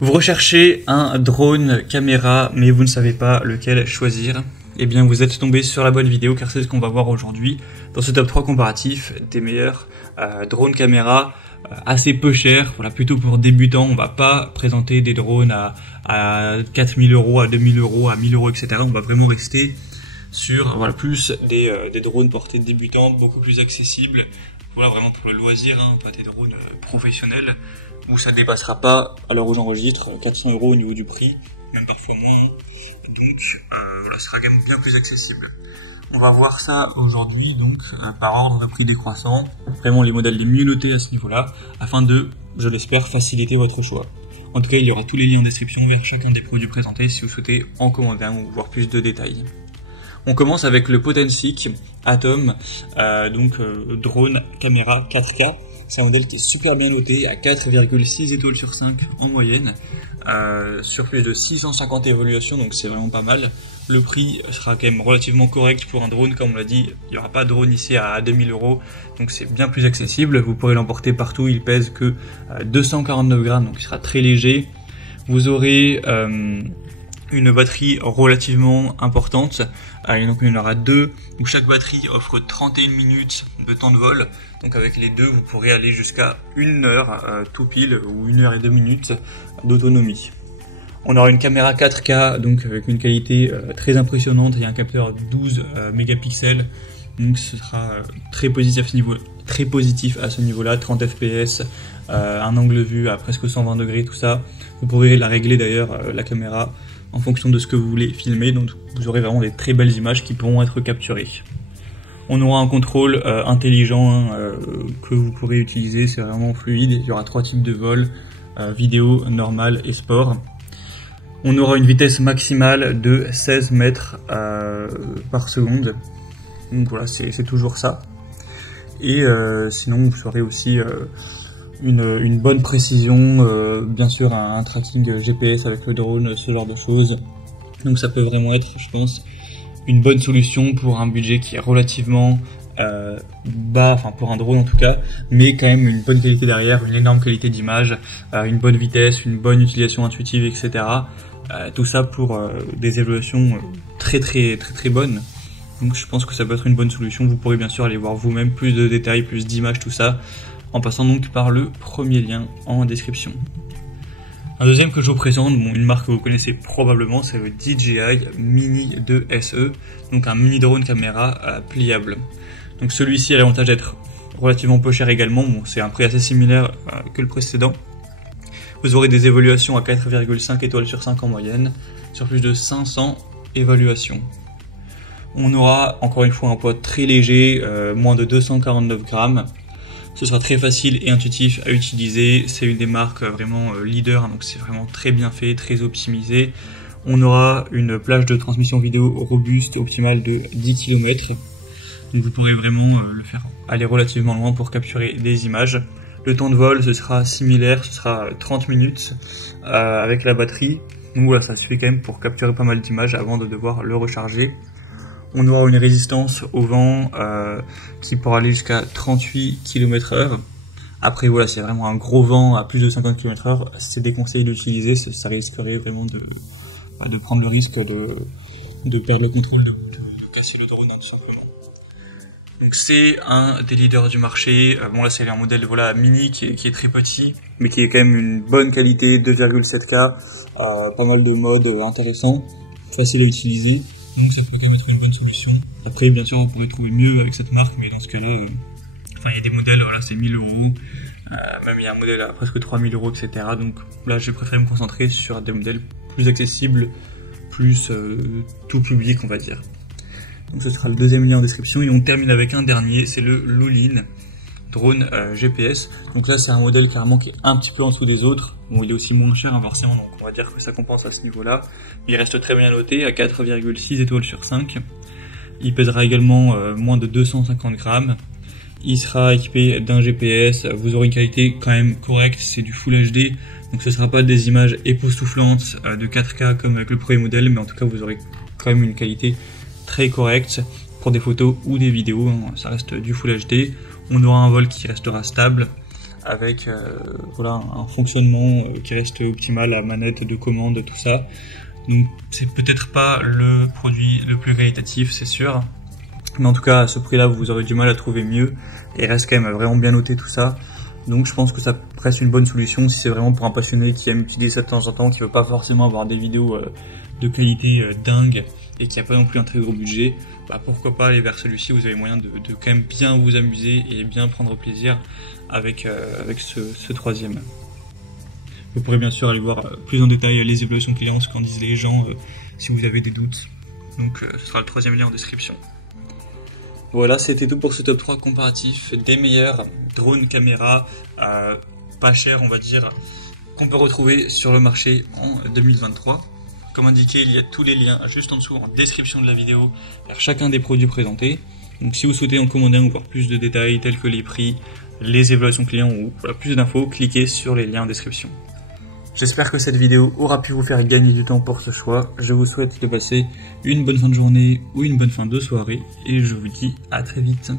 Vous recherchez un drone caméra, mais vous ne savez pas lequel choisir. Eh bien, vous êtes tombé sur la bonne vidéo, car c'est ce qu'on va voir aujourd'hui dans ce top 3 comparatif des meilleurs drones caméra assez peu chers. Voilà, plutôt pour débutants. On va pas présenter des drones à 4000 €, à 2000 €, à 1000 €, etc. On va vraiment rester sur plus des drones portés débutants, beaucoup plus accessibles. Voilà, vraiment pour le loisir, pas des drones professionnels, où ça dépassera pas, à l'heure où j'enregistre, 400 € au niveau du prix, même parfois moins. Donc voilà, ce sera quand même bien plus accessible. On va voir ça aujourd'hui, donc par ordre de prix décroissant, vraiment les modèles les mieux notés à ce niveau-là, afin de, je l'espère, faciliter votre choix. En tout cas, il y aura tous les liens en description vers chacun des produits présentés si vous souhaitez en commander un ou voir plus de détails. On commence avec le Potensic Atom, drone caméra 4K. C'est un modèle qui est super bien noté, à 4,6 étoiles sur 5 en moyenne, sur plus de 650 évaluations, donc c'est vraiment pas mal. Le prix sera quand même relativement correct pour un drone, comme on l'a dit, il n'y aura pas de drone ici à 2000 €, donc c'est bien plus accessible. Vous pourrez l'emporter partout, il pèse que 249 grammes, donc il sera très léger. Vous aurez une batterie relativement importante, donc il y en aura deux, où chaque batterie offre 31 minutes de temps de vol, donc avec les deux vous pourrez aller jusqu'à 1 heure tout pile, ou 1 heure et 2 minutes d'autonomie. On aura une caméra 4K, donc avec une qualité très impressionnante, il y a un capteur 12 mégapixels, donc ce sera très positif à ce niveau-là, 30 fps, un angle vue à presque 120 degrés, tout ça. Vous pourrez la régler d'ailleurs, la caméra, en fonction de ce que vous voulez filmer, donc vous aurez vraiment des très belles images qui pourront être capturées. On aura un contrôle intelligent que vous pourrez utiliser, c'est vraiment fluide. Il y aura 3 types de vol, vidéo, normal et sport. On aura une vitesse maximale de 16 mètres par seconde, donc voilà, c'est toujours ça. Et sinon vous aurez aussi une bonne précision, bien sûr un tracking GPS avec le drone, ce genre de choses. Donc ça peut vraiment être, je pense, une bonne solution pour un budget qui est relativement bas, enfin pour un drone en tout cas, mais quand même une bonne qualité derrière, une énorme qualité d'image, une bonne vitesse, une bonne utilisation intuitive, etc. Tout ça pour des évaluations très bonnes. Donc je pense que ça peut être une bonne solution. Vous pourrez bien sûr aller voir vous-même plus de détails, plus d'images, tout ça, en passant donc par le premier lien en description. Un deuxième que je vous présente, une marque que vous connaissez probablement, c'est le DJI Mini 2 SE, donc un mini drone caméra pliable. Donc celui-ci a l'avantage d'être relativement peu cher également, c'est un prix assez similaire que le précédent. Vous aurez des évaluations à 4,5 étoiles sur 5 en moyenne, sur plus de 500 évaluations. On aura encore une fois un poids très léger, moins de 249 grammes. Ce sera très facile et intuitif à utiliser, c'est une des marques vraiment leader, donc c'est vraiment très bien fait, très optimisé. On aura une plage de transmission vidéo robuste, optimale de 10 km, donc vous pourrez vraiment le faire aller relativement loin pour capturer des images. Le temps de vol, ce sera similaire, ce sera 30 minutes avec la batterie, donc voilà, ça suffit quand même pour capturer pas mal d'images avant de devoir le recharger. On aura une résistance au vent qui pourra aller jusqu'à 38 km/h. Après voilà, c'est vraiment un gros vent à plus de 50 km/h, c'est déconseillé d'utiliser, ça risquerait vraiment de prendre le risque de perdre le contrôle, de casser le drone tout simplement. Donc c'est un des leaders du marché. Bon là c'est un modèle mini qui est très petit, mais qui est quand même une bonne qualité, 2,7K, pas mal de modes intéressants, facile à utiliser. Donc ça pourrait quand même être une bonne solution. Après bien sûr on pourrait trouver mieux avec cette marque, mais dans ce cas là, il y a des modèles, c'est 1000 €, même il y a un modèle à presque 3000 €, etc. Donc là j'ai préféré me concentrer sur des modèles plus accessibles, plus tout public on va dire. Donc ce sera le deuxième lien en description, et on termine avec un dernier, c'est le Lulin drone GPS. Donc là c'est un modèle carrément qui est un petit peu en dessous des autres. Bon, il est aussi moins cher forcément, donc on va dire que ça compense à ce niveau-là. Il reste très bien noté à 4,6 étoiles sur 5. Il pèsera également moins de 250 grammes. Il sera équipé d'un GPS. Vous aurez une qualité quand même correcte, c'est du Full HD. Donc ce ne sera pas des images époustouflantes de 4K comme avec le premier modèle, mais en tout cas vous aurez quand même une qualité très correcte pour des photos ou des vidéos. Ça reste du Full HD. On aura un vol qui restera stable. avec voilà, un fonctionnement qui reste optimal, la manette de commande, tout ça. Donc c'est peut-être pas le produit le plus qualitatif, c'est sûr, mais en tout cas à ce prix là vous aurez du mal à trouver mieux, et il reste quand même vraiment bien noté tout ça. Donc je pense que ça reste une bonne solution si c'est vraiment pour un passionné qui aime utiliser ça de temps en temps, qui veut pas forcément avoir des vidéos de qualité dingue et qui a pas non plus un très gros budget. Bah pourquoi pas aller vers celui-ci, vous avez moyen de quand même bien vous amuser et bien prendre plaisir avec ce troisième. Vous pourrez bien sûr aller voir plus en détail les évaluations clients, ce qu'en disent les gens si vous avez des doutes. Donc ce sera le troisième lien en description. Voilà, c'était tout pour ce top 3 comparatif des meilleurs drones caméras pas chers, on va dire, qu'on peut retrouver sur le marché en 2023. Comme indiqué, il y a tous les liens juste en dessous en description de la vidéo vers chacun des produits présentés. Donc si vous souhaitez en commander ou voir plus de détails tels que les prix, les évaluations clients ou voilà, plus d'infos, cliquez sur les liens en description. J'espère que cette vidéo aura pu vous faire gagner du temps pour ce choix. Je vous souhaite de passer une bonne fin de journée ou une bonne fin de soirée et je vous dis à très vite.